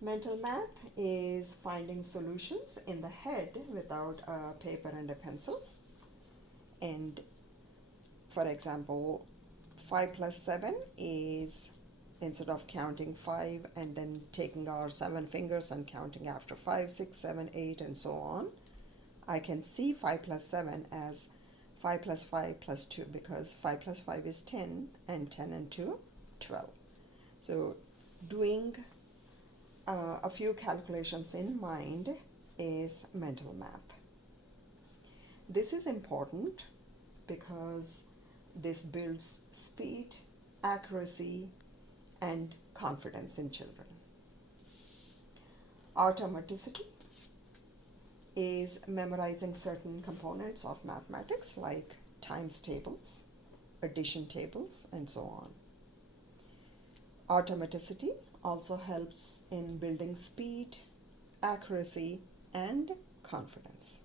Mental math is finding solutions in the head without a paper and a pencil. And for example, 5 plus 7 is, instead of counting 5 and then taking our 7 fingers and counting after 5, 6, 7, 8 and so on, I can see 5 plus 7 as 5 plus 5 plus 2, because 5 plus 5 is 10 and 10 and 2, 12. So doing a few calculations in mind is mental math. This is important because this builds speed, accuracy, and confidence in children. Automaticity is memorizing certain components of mathematics like times tables, addition tables, and so on. Automaticity also helps in building speed, accuracy, and confidence.